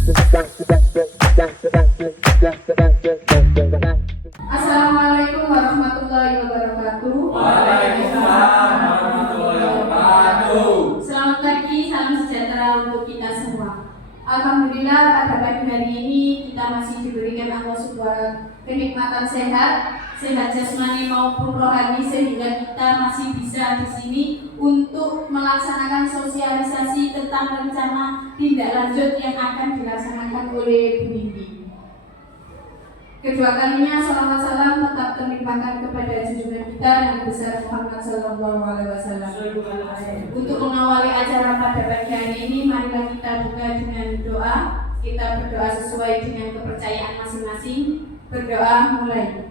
Assalamualaikum warahmatullahi wabarakatuh. Waalaikumsalam warahmatullahi wabarakatuh. Selamat pagi, salam sejahtera untuk kita semua. Alhamdulillah pada pagi hari ini kita masih diberikan Allah sebuah kenikmatan sehat jasmani maupun rohani, sehingga kita masih bisa di sini untuk melaksanakan sosialisasi tentang rencana tindak lanjut yang akan dilaksanakan oleh Bu Nindi. Kedua kalinya salawat salam tetap terlimpahkan kepada junjungan kita Nabi besar Muhammad Sallallahu Alaihi Wasallam. Untuk mengawali acara pada pagi hari ini, marilah kita buka dengan doa. Kita berdoa sesuai dengan kepercayaan masing-masing. Berdoa mulai.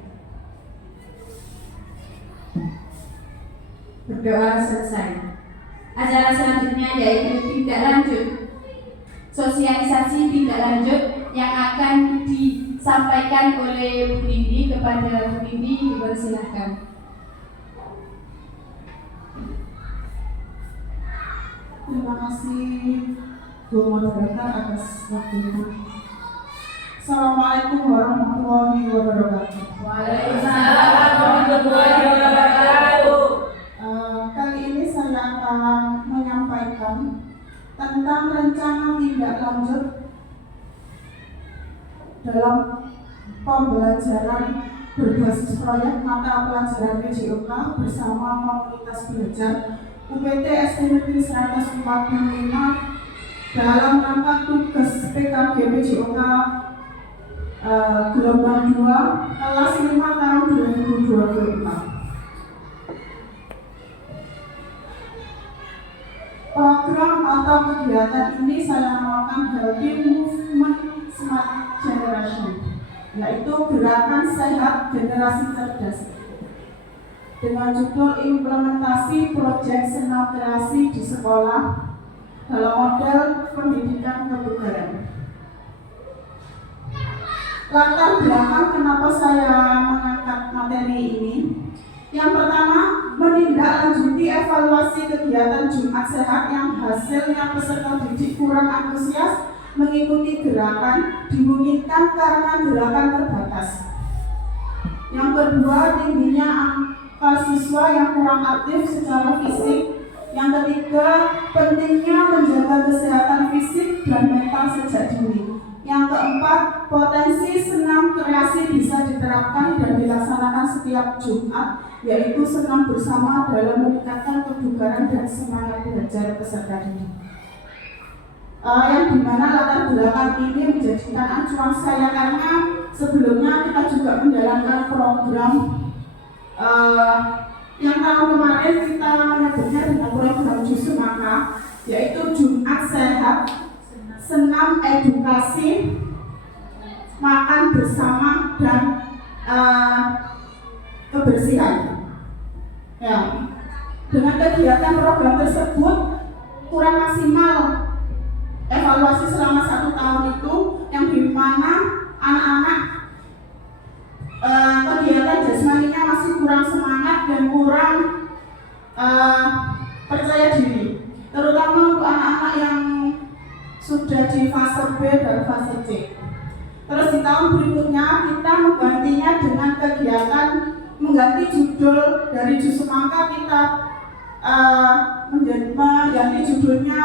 Berdoa selesai. Acara selanjutnya yaitu tindak lanjut, sosialisasi tindak lanjut yang akan disampaikan oleh Bu Nindi. Kepada Bu Nindi dipersilahkan. Terima kasih Bu Moderator atas waktunya. Assalamualaikum warahmatullahi wabarakatuh. Waalaikumsalam warahmatullahi wabarakatuh. Kali ini saya akan menyampaikan tentang rencana tindak lanjut dalam pembelajaran berbasis proyek mata pelajaran PJOK bersama komunitas belajar UPT SD Negeri 145 dalam rangka tugas PKG PJOK gelombang 2 kelas 5 tahun 2024. Program atau kegiatan ini saya namakan Healthy Movement Smart Generation, yaitu gerakan sehat generasi cerdas, dengan judul implementasi proyek senam kreasi di sekolah dalam model pendidikan kebugaran. Latar belakang kenapa saya mengangkat materi ini, yang pertama, menindaklanjuti evaluasi kegiatan Jumat Sehat yang hasilnya peserta didik kurang antusias mengikuti gerakan, dimungkinkan karena gerakan terbatas. Yang kedua, tingginya angka siswa yang kurang aktif secara fisik. Yang ketiga, pentingnya menjaga kesehatan fisik dan mental sejak dini. Yang keempat, potensi senam kreasi bisa diterapkan dan dilaksanakan setiap Jumat, yaitu senam bersama dalam meningkatkan kebugaran dan semangat belajar peserta didik. Yang dimana latar belakang ini menjadikan acuan saya karena sebelumnya kita juga menjalankan program yang tahun kemarin kita menyebutnya dengan program Justru Maka, yaitu Jumat Sehat, senam edukasi, makan bersama dan kebersihan. Ya, dengan kegiatan program tersebut kurang maksimal evaluasi selama 1 tahun itu, yang dimana anak-anak kegiatan jasmaninya masih kurang semangat dan kurang percaya diri, terutama untuk anak-anak yang sudah di fase B dan fase C. Terus di tahun berikutnya kita menggantinya dengan kegiatan, mengganti judul dari Justru Maka, kita mengganti judulnya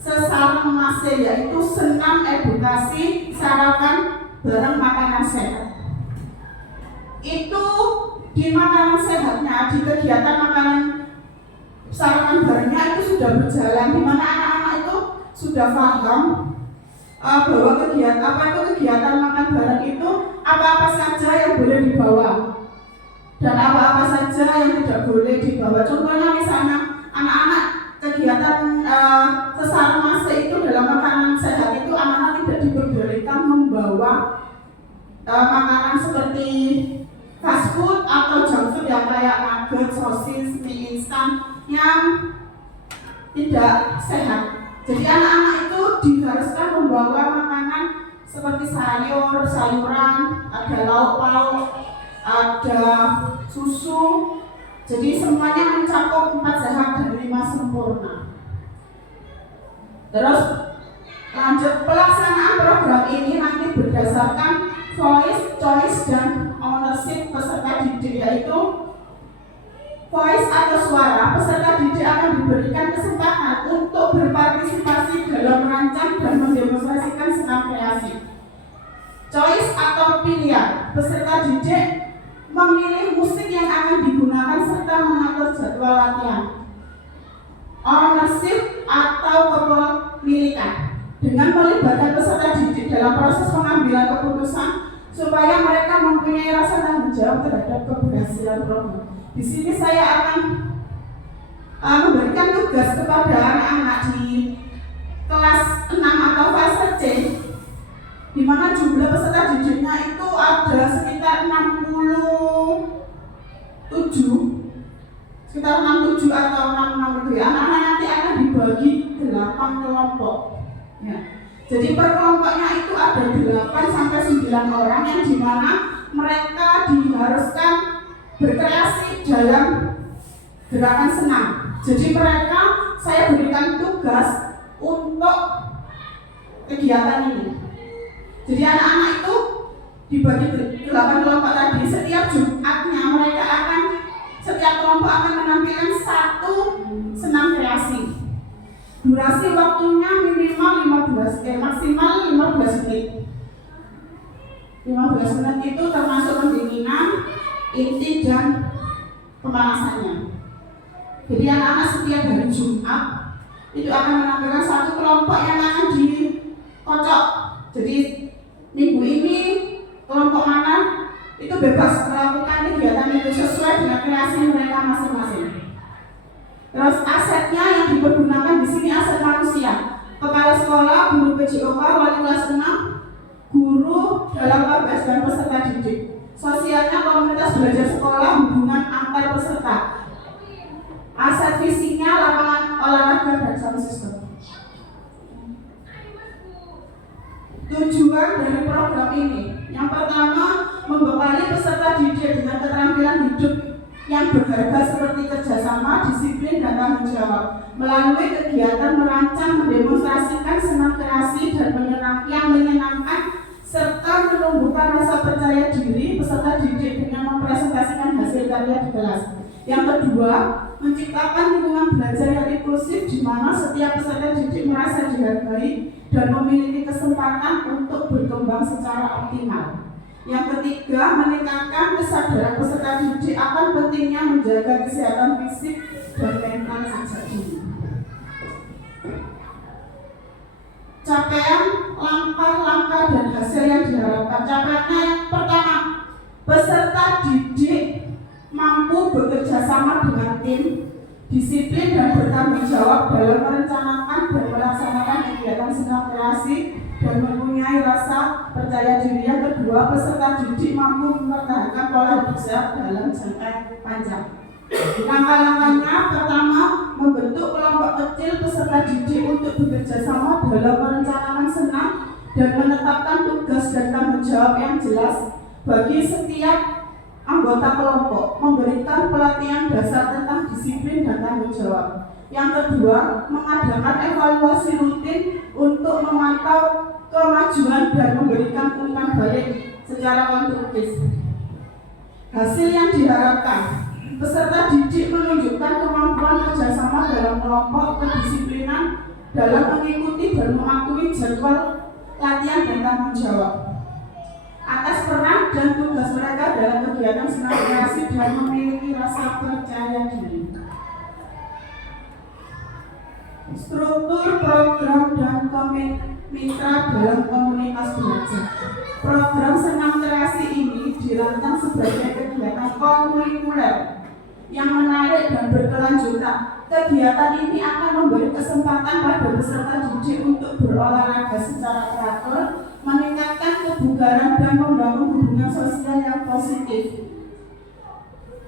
Sesarang Mase, yaitu senam edukasi sarapan bareng makanan sehat. Itu di makanan sehatnya, di kegiatan makanan sarapan barengnya itu sudah berjalan, di mana anak-anak itu sudah paham bahwa kegiatan makan bareng itu apa-apa saja yang boleh dibawa dan apa-apa saja yang tidak boleh dibawa. Contohnya misalnya anak-anak kegiatan sesarang masa itu dalam makanan sehat itu anak-anak tidak diperbolehkan membawa makanan seperti fast food atau junk food yang kayak nugget, sosis, mie instan yang tidak sehat. Jadi anak-anak itu diharuskan membawa makanan seperti sayur, sayuran, ada lauk pauk, ada susu. Jadi semuanya mencakup 4 sehat dan 5 sempurna. Terus lanjut pelaksanaan program ini nanti berdasarkan voice, choice, dan ownership peserta didik, yaitu voice atau suara. Peserta didik akan diberikan kesempatan untuk berpartisipasi dalam merancang dan mendemonstrasikan senam kreasi. Choice atau pilihan, peserta didik memilih musik yang akan digunakan serta mengatur jadwal latihan. Ownership atau kepemilikan, dengan melibatkan peserta didik dalam proses pengambilan keputusan supaya mereka mempunyai rasa tanggung jawab terhadap keberhasilan program. Di sini saya akan memberikan tugas kepada anak-anak di kelas 6 atau fase C, di mana jumlah peserta didiknya itu ada sekitar 67 atau 66 itu ya. Anak-anak nanti akan dibagi 8 kelompok ya. Jadi per kelompoknya itu ada 8 sampai 9 orang yang dimana mereka diharuskan berkreasi dalam gerakan senam. Jadi mereka saya berikan tugas untuk kegiatan ini. Jadi anak-anak itu dibagi 8 kelompok tadi. Setiap Jumatnya mereka akan, setiap kelompok akan menampilkan satu senam kreasi. Durasi waktunya maksimal 15 menit. 15 menit itu termasuk pendinginan, inti, dan pemanasannya. Jadi anak-anak setiap hari Jumat itu akan menampilkan satu kelompok yang akan dikocok. Jadi minggu ini kelompok mana itu bebas melakukan kegiatan itu sesuai dengan kreasi mereka masing-masing. Terus asetnya yang dipergunakan di sini aset manusia. Kepala sekolah, guru PJOK, wali kelas 6, guru dalam KBS dan peserta didik. Sosialnya komunitas belajar sekolah, hubungan antar peserta. Aset fisiknya lapangan olahraga dan sound system. Tujuan dari program ini, yang pertama membekali peserta didik dengan keterampilan hidup yang berharga seperti kerjasama, disiplin, dan tanggung jawab melalui kegiatan merancang, mendemonstrasikan senam kreasi dan yang menyenangkan serta menumbuhkan rasa percaya diri peserta didik dengan mempresentasikan hasil karya di kelas. Yang kedua, menciptakan lingkungan belajar yang inklusif di mana setiap peserta didik merasa dihargai dan memiliki kesempatan untuk berkembang secara optimal. Yang ketiga, meningkatkan kesadaran peserta didik akan pentingnya menjaga kesehatan fisik dan mental sejak dini. Capaian, langkah-langkah, dan hasil yang diharapkan. Capaiannya yang pertama, peserta didik mampu bekerja sama dengan tim, disiplin dan bertanggung jawab dalam merencanakan dan melaksanakan kegiatan senam kreasi dan mempunyai rasa percaya diri. Yang kedua, peserta didik mampu mempertahankan pola hidup sehat dalam jangka panjang. Langkah-langkahnya, pertama, membentuk kelompok kecil peserta didik untuk bekerja sama dalam merencanakan senam dan menetapkan tugas dan tanggung jawab yang jelas bagi setiap anggota kelompok, memberikan pelatihan dasar tentang disiplin dan tanggung jawab. Yang kedua, mengadakan evaluasi rutin untuk memantau kemajuan dan memberikan umpan balik secara konstruktif. Hasil yang diharapkan, peserta didik menunjukkan kemampuan kerjasama dalam kelompok, kedisiplinan dalam mengikuti dan mematuhi jadwal latihan dan tanggung jawab atas peran dan tugas mereka dalam kegiatan senam kreasi dan memiliki rasa percaya diri. Struktur program dan mitra dalam komunitas belajar. Program senam kreasi ini dirancang sebagai kegiatan kurikuler yang menarik dan berkelanjutan. Kegiatan ini akan memberi kesempatan pada peserta didik untuk berolahraga secara teratur, meningkatkan kebugaran dan membangun hubungan sosial yang positif.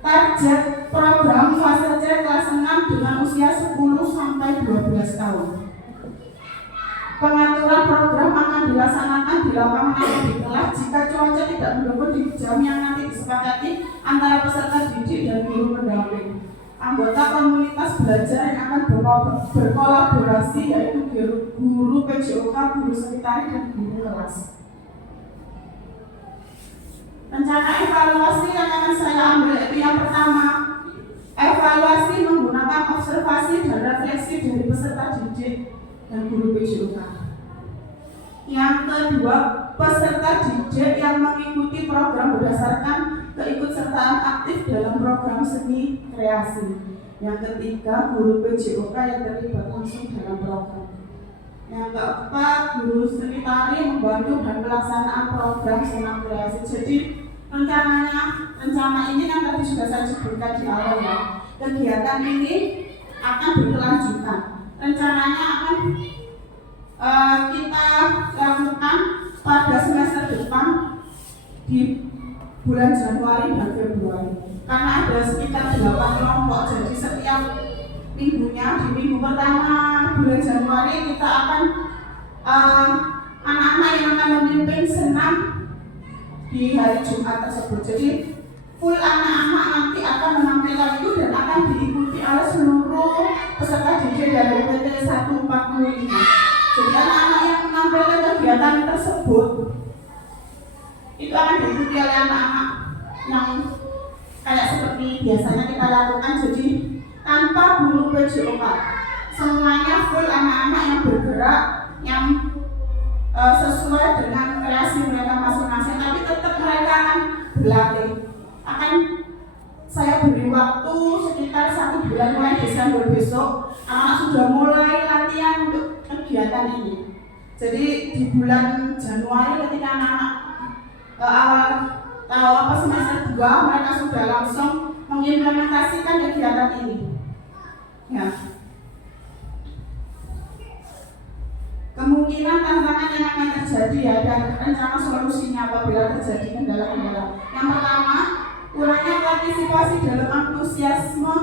Target program fase C kelas 6 dengan usia 10 sampai 12 tahun. Pengaturan program akan dilaksanakan di lapangan atau di kelas jika cuaca tidak mendukung di jam yang nanti disepakati antara peserta didik dan guru pendamping. anggota komunitas belajar yang akan berkolaborasi, yaitu guru PJOK, guru sekretari, dan guru kelas. Rencana evaluasi yang akan saya ambil itu yang pertama, evaluasi menggunakan observasi dan refleksi dari peserta didik dan guru PJOK. Yang kedua, peserta didik yang mengikuti program berdasarkan keikutsertaan aktif dalam program seni kreasi. Yang ketiga, guru PJOK yang terlibat langsung dalam program. Yang keempat, guru sekretari membantu dan pelaksanaan program senam kreasi. Jadi rencana ini yang tadi sudah saya sebutkan di awal ya. Kegiatan ini akan berkelanjutan. Rencananya akan kita lakukan pada semester depan di bulan Januari dan Februari. Karena ada sekitar 8 kelompok, jadi setiap minggunya, di minggu pertama bulan Januari kita akan anak-anak yang akan memimpin senam di hari Jumat tersebut. Jadi full anak-anak nanti akan menampilkan itu dan akan diikuti oleh seluruh peserta didik dari UPT 145. Jadi anak-anak yang menampilkan kegiatan tersebut itu akan diikuti oleh anak-anak yang kayak seperti biasanya kita lakukan. Jadi tanpa guru PJOK, semuanya full anak-anak yang bergerak, yang sesuai dengan kreasi mereka masing-masing. Tapi tetap mereka akan berlatih. Akan saya beri waktu sekitar 1 bulan mulai Desember besok, anak-anak sudah mulai latihan untuk kegiatan ini. Jadi di bulan Januari ketika anak-anak awal semester 2 mereka sudah langsung mengimplementasikan kegiatan ini. Ya. Kemungkinan tantangan yang akan terjadi ya, dan rencana solusinya apabila terjadi kendala-kendala. Yang pertama, kurangnya partisipasi dalam antusiasme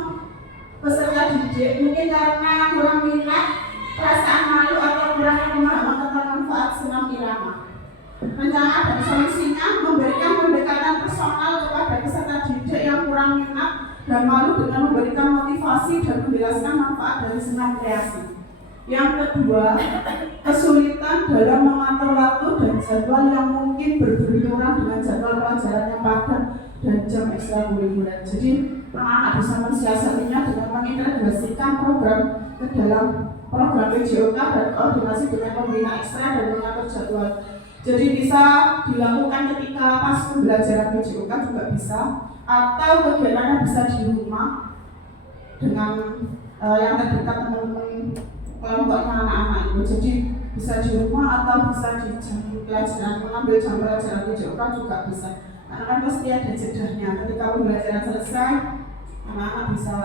peserta didik, mungkin karena kurang minat, perasaan malu, atau kurangnya pemahaman tentang manfaat senam irama. Rencana dan solusinya memberikan pendekatan personal kepada peserta didik yang kurang minat dan malu dengan memberikan motivasi dan menjelaskan manfaat dari senam kreasi. Yang kedua, kesulitan dalam mengatur waktu dan jadwal yang mungkin berbenturan dengan jadwal pelajaran yang padat dan jam ekstrakurikuler. Jadi anak-anak bisa mensiasatinya dengan mengintegrasikan program ke dalam program PJOK dan koordinasi dengan pembina ekstra dan mengatur jadwal. Jadi bisa dilakukan ketika pas pembelajaran PJOK juga bisa, atau kegiatannya bisa di rumah dengan yang terdekat teman-teman kelompoknya anak-anak itu. Jadi bisa di rumah atau bisa di jam pelajaran, mengambil jam pelajaran PJOK juga bisa. Karena kan pasti ada jedahnya. Ketika pembelajaran selesai, anak-anak bisa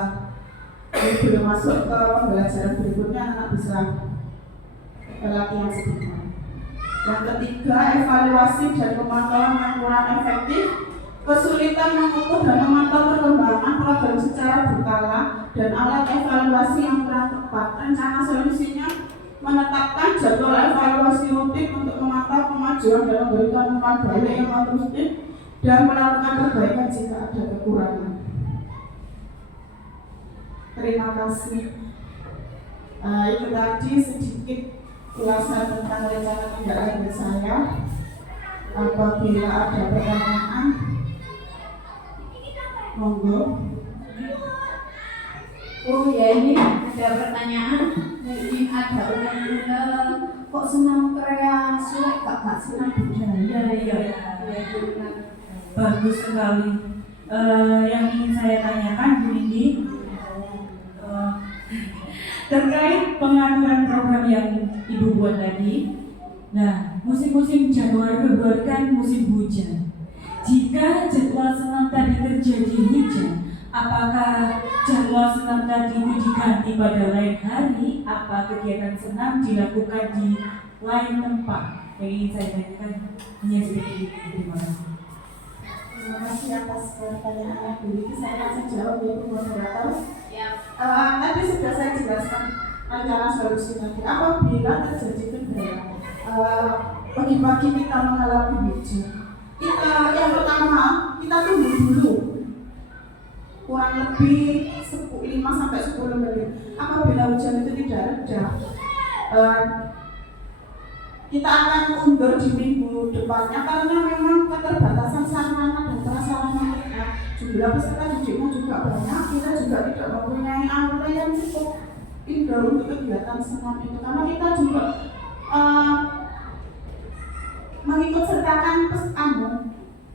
belum masuk ke pembelajaran berikutnya, anak bisa latihan sedikit. Yang ketiga, evaluasi dan pemantauan yang kurang efektif, kesulitan mengukur dan memantau perkembangan program secara berkala, dan alat evaluasi yang kurang tepat. Rencana solusinya menetapkan jadwal evaluasi rutin untuk memantau kemajuan dan memberikan umpan balik yang konstruktif dan melakukan perbaikan jika ada kekurangan. Terima kasih. Itu tadi sedikit ulasan tentang rencana tindak lanjut saya. Apabila ada pertanyaan, monggo. Oh ya, ini ada pertanyaan. Ini ada undang-undang kok senam kreasi, kak senam budaya. Ya. Bagus sekali. Yang ingin saya tanyakan Bu Indi, terkait pengaturan program yang Ibu buat tadi. Nah, musim-musim Januari Februari kan musim hujan. Jika jadwal senam tadi terjadi hujan, apakah jadwal senam tadi itu diganti pada lain hari? Apa kegiatan senam dilakukan di lain tempat? Yang ingin saya tanyakan hanya seperti itu. Terima kasih. Terima kasih atas pertanyaan Bu. Saya langsung jawab ya Bu moderator. Tadi sudah saya jelaskan rencana solusi tadi. Apabila terjadi kendala, pagi-pagi kita mengalami hujan, yang pertama kita tunggu dulu. kurang lebih 5 sampai 10 menit. Apabila hujan itu tidak reda, kita akan mundur di minggu depannya karena memang keterbatasan sarana dan prasarana kita. Jumlah peserta didiknya juga banyak, kita juga tidak mempunyai anggota yang cukup indoor untuk kegiatan senam itu karena kita juga mengikut sertakan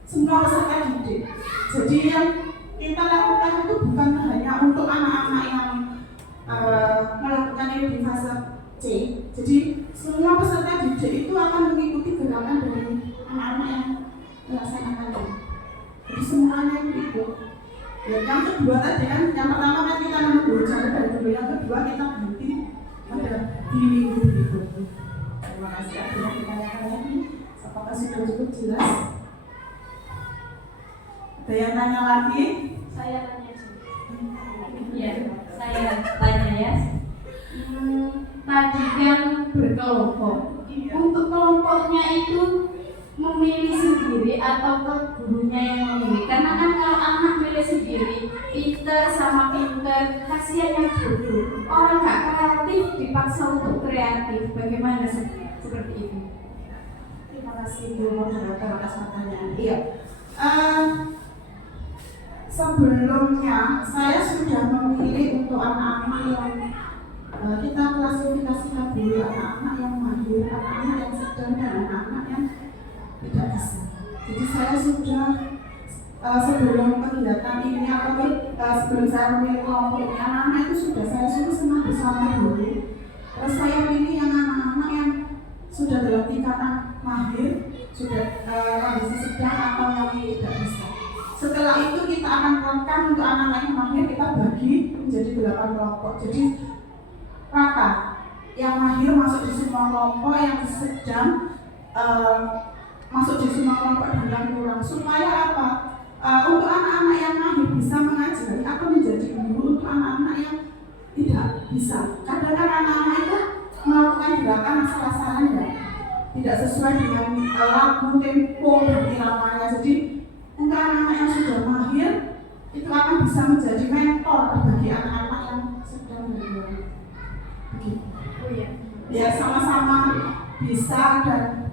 semua peserta didik. Jadi yang kita lakukan itu bukan hanya untuk anak-anak yang melakukan ini di fase C. Jadi semua peserta didik itu akan mengikuti gerakan dari anak-anak yang melaksanakan ini. Jadi semuanya itu ikut. Yang kedua tadi kan, yang pertama kan kita menunggu jalan dari dulu, yang kedua kita ganti pada di minggu berikutnya. Terima kasih. Ada yang ditanyakan lagi? Apakah sudah cukup jelas? Ada yang tanya lagi? Saya tanya sih. Iya, saya tanya ya. Tadi kan berkelompok. Untuk kelompoknya itu memilih sendiri atau ke gurunya yang memilih? Karena kan kalau anak milih sendiri, pinter sama pinter, kasihan yang bodoh. Orang gak kreatif dipaksa untuk kreatif. Bagaimana seperti itu? Terima kasih Bu Moderator atas pertanyaan. Iya. Sebelumnya saya sudah memilih untuk anak-anak yang kita klasifikasikan dulu, anak-anak yang mahir, anak-anak yang sedang, dan anak-anak yang tidak bisa. Jadi saya sudah sebelum kegiatan ini atau sebelum saya memilih kelompoknya, anak-anak itu sudah saya suruh senang bersama dulu. Terus saya pilih yang anak-anak yang sudah dalam tingkatan mahir, sudah kondisi sedang atau yang tidak bisa. Setelah itu kita akan kelompokkan untuk anak-anak yang mahir, kita bagi menjadi 8 kelompok. Jadi rata, yang mahir masuk di semua kelompok, yang sedang masuk di semua kelompok, dan yang kurang. Supaya apa? Untuk anak-anak yang mahir bisa mengajari atau menjadi guru untuk anak-anak yang tidak bisa. Kadang-kadang anak-anak itu melakukan gerakan asal-asalan ya, tidak sesuai dengan lagu, tempo, dan iramanya. Jadi untuk anak-anak yang sudah mahir itu akan bisa menjadi mentor bagi anak-anak yang sedang belajar. Begitu. Oh iya. Ya sama-sama bisa dan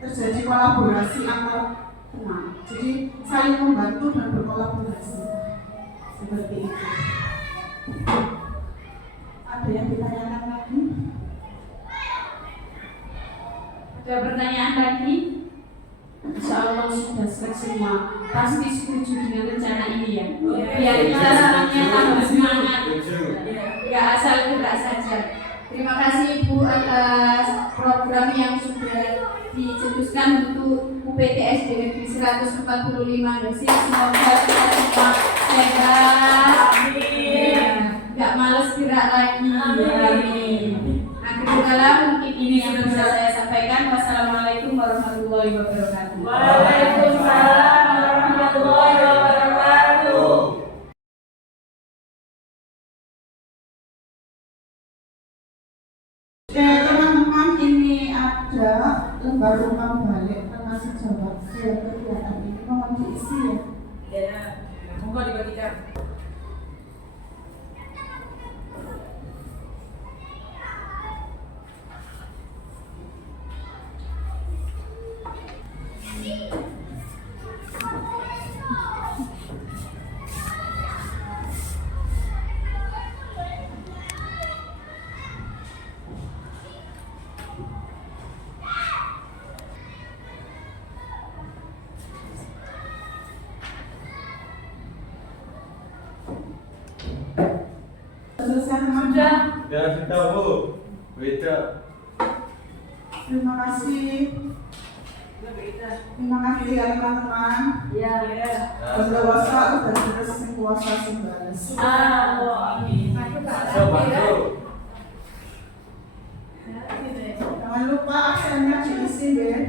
terjadi kolaborasi antar teman. Jadi saling membantu dan berkolaborasi seperti itu. Ada yang ditanyakan lagi? Ada pertanyaan lagi? Insya Allah sudah selesai semua. Pasti setuju dengan rencana ini ya. Biar kita semuanya tambah semangat. Gak asal gerak saja. Terima kasih Ibu atas program yang sudah dicetuskan untuk UPTS Negeri 145 Gresik. Semoga kita semua sehat, gak males gerak lagi. Akhirul kalam, mungkin ini yang bisa saya sampaikan. Wassalamualaikum warahmatullahi wabarakatuh. Waalaikumsalam warahmatullahi wabarakatuh. Teman-teman, ini ada lembar umpan balik termasuk jawab kegiatan ini. Mohon diisi ya. Ya, monggo dibagikan. Selesai teman-teman. Ya sudah Bu. Beda. Terima kasih. Terima kasih ya teman-teman. Ya. Berdoa dan terus kuasa sembalas. Amin. Coba Bu. Jangan lupa aksennya diisi ya.